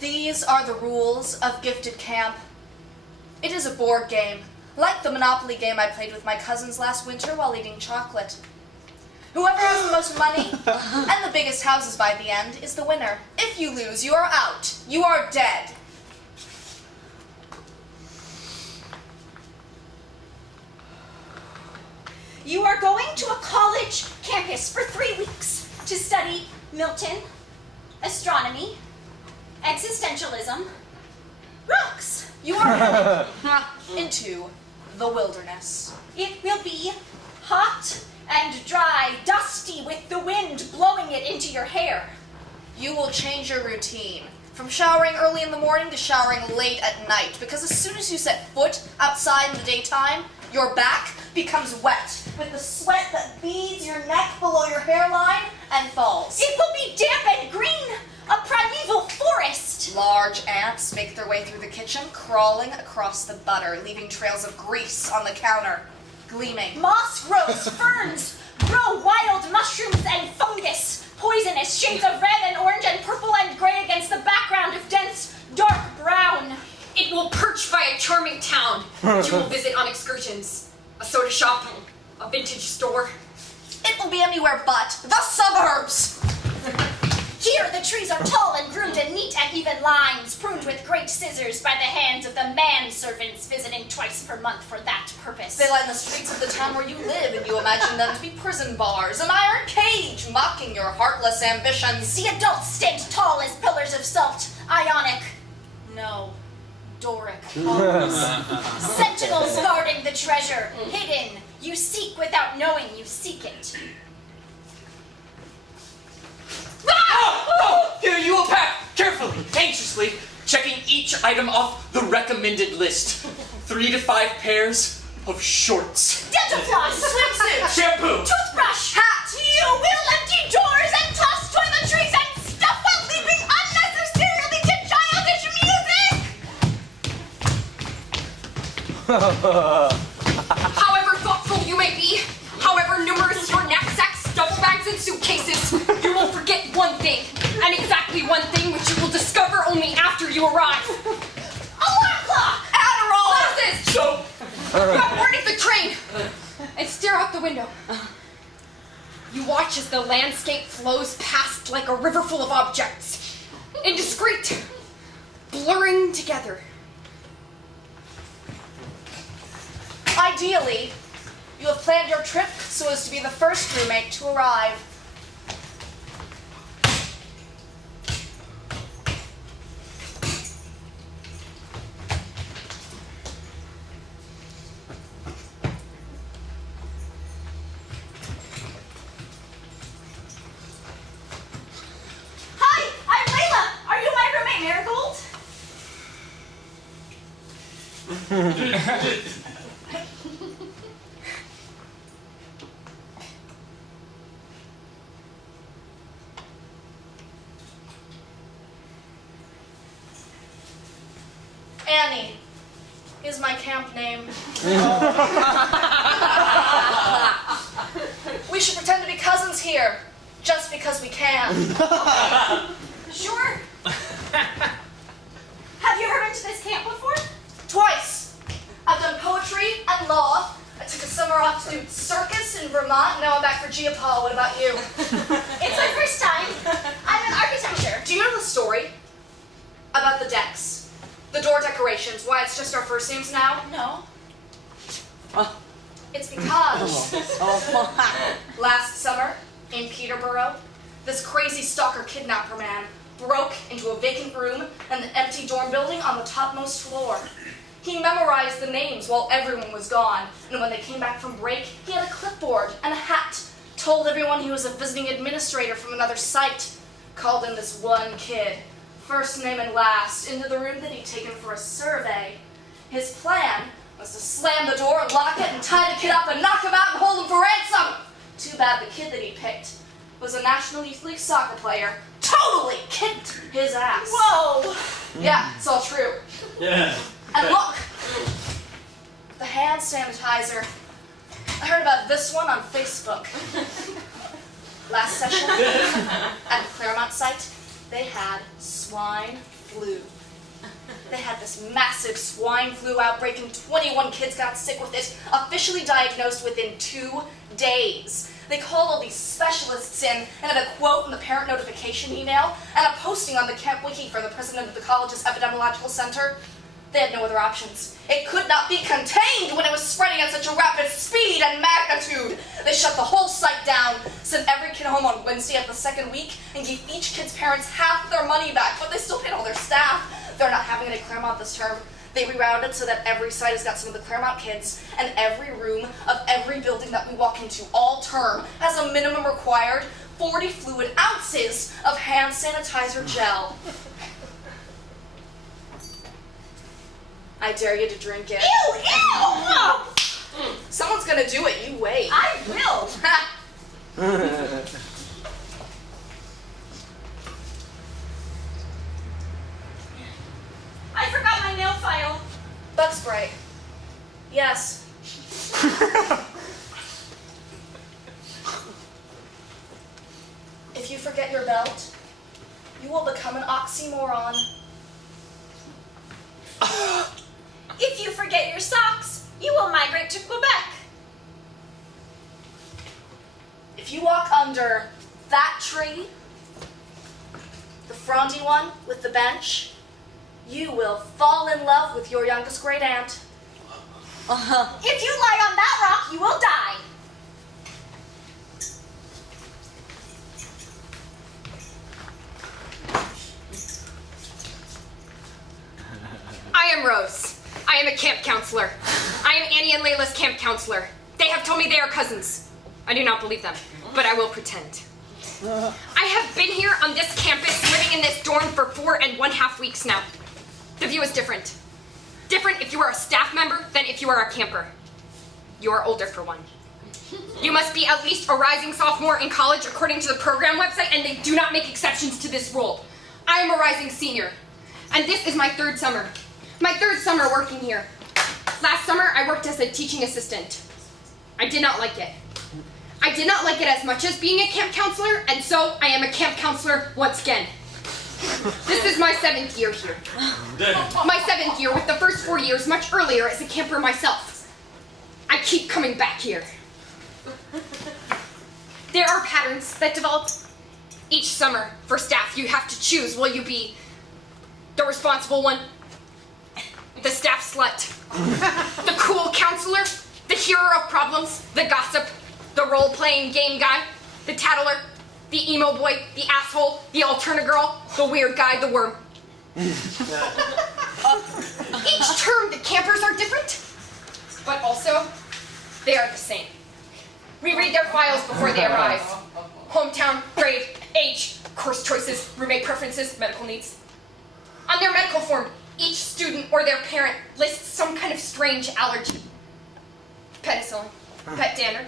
These are the rules of Gifted Camp. It is a board game, like the Monopoly game I played with my cousins last winter while eating chocolate. Whoever has the most money and the biggest houses by the end is the winner. If you lose, you are out. You are dead. You are going to a college campus for 3 weeks to study Milton, astronomy, existentialism, rocks. You are heading into the wilderness. It will be hot and dry, dusty with the wind blowing it into your hair. You will change your routine from showering early in the morning to showering late at night, because as soon as you set foot outside in the daytime, your back becomes wet with the sweat that beads your neck below your hairline and falls. It will be damp and green, a primeval forest. Large ants make their way through the kitchen, crawling across the butter, leaving trails of grease on the counter, gleaming. Moss grows, ferns grow, wild mushrooms and fungus, poisonous shades of red and orange and purple and gray against the background of dense, dark brown. It will perch by a charming town that you will visit on excursions. A soda shop, a vintage store. It will be anywhere but the suburbs. Here the trees are tall and groomed in neat and even lines, pruned with great scissors by the hands of the manservants visiting twice per month for that purpose. They line the streets of the town where you live, and you imagine them to be prison bars, an iron cage mocking your heartless ambitions. The adults stand tall as pillars of salt, ionic, no, Doric columns. Sentinels guarding the treasure, hidden. You seek without knowing you seek it. You will pack carefully, anxiously, checking each item off the recommended list. 3 to 5 pairs of shorts. Dental floss, Swimsuit, Shampoo. toothbrush, hat. You will empty drawers and toss toiletries and stuff while leaping unnecessarily to childish music. However thoughtful you may be, however numerous your knapsacks, duffel bags, and suitcases, you will forget one thing, and exactly one thing which you will discover only after you arrive. Alarm clock! Adderall! Glasses! Soap. Grab board at the train and stare out the window. You watch as the landscape flows past like a river full of objects, indiscreet, blurring together. Ideally, you have planned your trip so as to be the first roommate to arrive. Hi, I'm Layla. Are you my roommate, Marigold? Annie is my camp name. We should pretend to be cousins here, just because we can. Sure. Have you ever been to this camp before? Twice. I've done poetry and law. I took a summer off to do circus in Vermont, and now I'm back for Geopol. What about you? It's my first time. I'm in architecture. Do you know the story about the decks? The door decorations, why it's just our first names now? No. It's because last summer in Peterborough, this crazy stalker kidnapper man broke into a vacant room and an empty dorm building on the topmost floor. He memorized the names while everyone was gone, and when they came back from break, he had a clipboard and a hat, told everyone he was a visiting administrator from another site, called in this one kid, first name and last, into the room that he'd taken for a survey. His plan was to slam the door, lock it, and tie the kid up and knock him out and hold him for ransom. Too bad the kid that he picked was a National Youth League soccer player. Totally kicked his ass. Whoa! Yeah, it's all true. Yeah. And look, the hand sanitizer. I heard about this one on Facebook. Last session at the Claremont site, they had swine flu. They had this massive swine flu outbreak and 21 kids got sick with it, officially diagnosed within 2 days. They called all these specialists in and had a quote in the parent notification email and a posting on the camp wiki for the president of the college's epidemiological center. They had no other options. It could not be contained when it was spreading at such a rapid speed and magnitude. They shut the whole site down, sent every kid home on Wednesday of the second week, and gave each kid's parents half their money back, but they still paid all their staff. They're not having it at Claremont this term. They rerouted so that every site has got some of the Claremont kids, and every room of every building that we walk into all term has a minimum required 40 fluid ounces of hand sanitizer gel. I dare you to drink it. Ew, ew! Someone's gonna do it, you wait. I will. I forgot my nail file. Bug spray. Yes. If you forget your belt, you will become an oxymoron. If you forget your socks, you will migrate to Quebec. If you walk under that tree, the frondy one with the bench, you will fall in love with your youngest great aunt. If you lie on that rock, you will die. I am Rose. I am a camp counselor. I am Annie and Layla's camp counselor. They have told me they are cousins. I do not believe them, but I will pretend. I have been here on this campus, living in this dorm for 4.5 weeks now. The view is different. Different if you are a staff member than if you are a camper. You are older for one. You must be at least a rising sophomore in college according to the program website, and they do not make exceptions to this rule. I am a rising senior, and this is my 3rd summer. My 3rd summer working here. Last summer, I worked as a teaching assistant. I did not like it. I did not like it as much as being a camp counselor, and so I am a camp counselor once again. This is my 7th year here. My 7th year with the first 4 years much earlier as a camper myself. I keep coming back here. There are patterns that develop each summer. For staff, you have to choose. Will you be the responsible one, the staff slut, the cool counselor, the hero of problems, the gossip, the role-playing game guy, the tattler, the emo boy, the asshole, the alterna girl, the weird guy, the worm. Each term, the campers are different, but also they are the same. We read their files before they arrive. Hometown, grade, age, course choices, roommate preferences, medical needs. On their medical form, each student or their parent lists some kind of strange allergy. Penicillin, pet dander,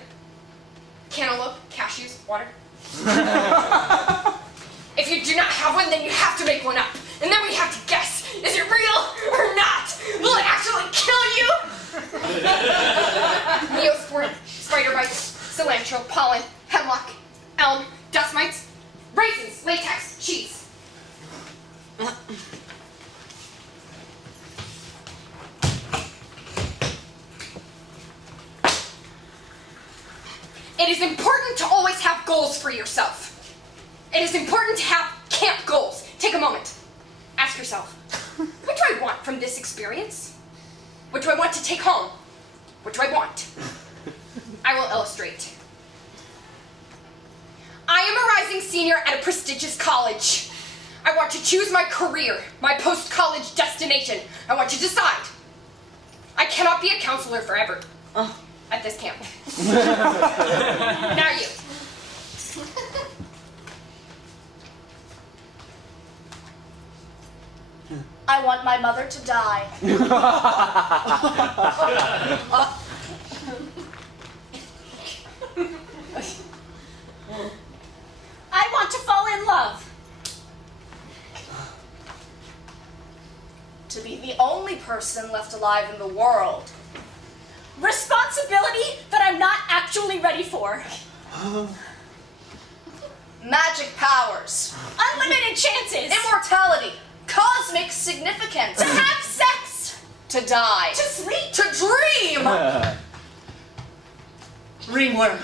cantaloupe, cashews, water. If you do not have one, then you have to make one up. And then we have to guess, is it real or not? Will it actually kill you? Neosporin, spider bites, cilantro, pollen, hemlock, elm, dust mites, raisins, latex, cheese. It is important to always have goals for yourself. It is important to have camp goals. Take a moment. Ask yourself, what do I want from this experience? What do I want to take home? What do I want? I will illustrate. I am a rising senior at a prestigious college. I want to choose my career, my post-college destination. I want to decide. I cannot be a counselor forever. At this camp. Now you. I want my mother to die. person left alive in the world. Responsibility that I'm not actually ready for. Magic powers. Unlimited chances. Immortality. Cosmic significance. To have sex. To die. To sleep. To dream. Ringworm.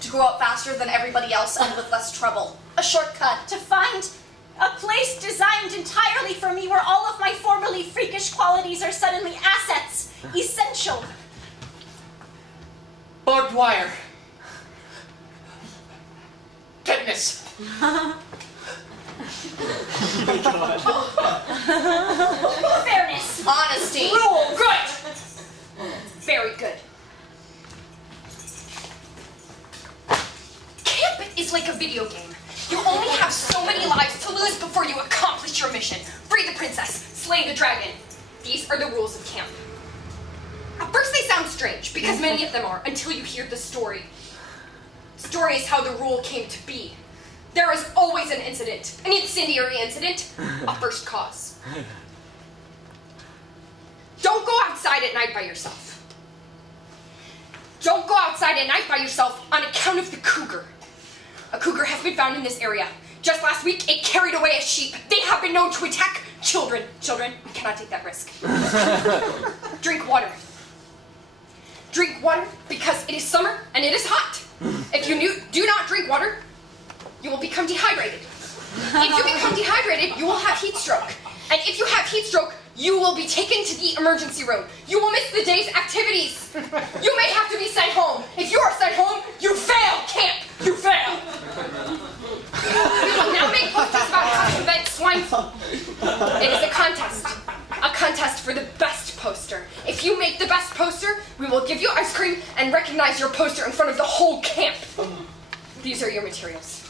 To grow up faster than everybody else and with less trouble. A shortcut. To find a place designed entirely for me where all of my formerly freakish qualities are suddenly assets. Essential. Barbed wire. Tetanus. Fairness. Honesty. Rule. Good. Very good. Camp is like a video game. You only have so many lives to lose before you accomplish your mission. Free the princess, slay the dragon. These are the rules of camp. At first they sound strange, because many of them are, until you hear the story. The story is how the rule came to be. There is always an incident, an incendiary incident, a first cause. Don't go outside at night by yourself. Don't go outside at night by yourself on account of the cougar. A cougar has been found in this area. Just last week, it carried away a sheep. They have been known to attack children. Children, we cannot take that risk. Drink water. Drink water because it is summer and it is hot. If you do not drink water, you will become dehydrated. If you become dehydrated, you will have heat stroke. And if you have heat stroke, you will be taken to the emergency room. You will miss the day's activities. You may have to be sent home. If you are sent home, you fail camp. You fail. We will now make posters about how to prevent swine flu. It is a contest for the best poster. If you make the best poster, we will give you ice cream and recognize your poster in front of the whole camp. These are your materials.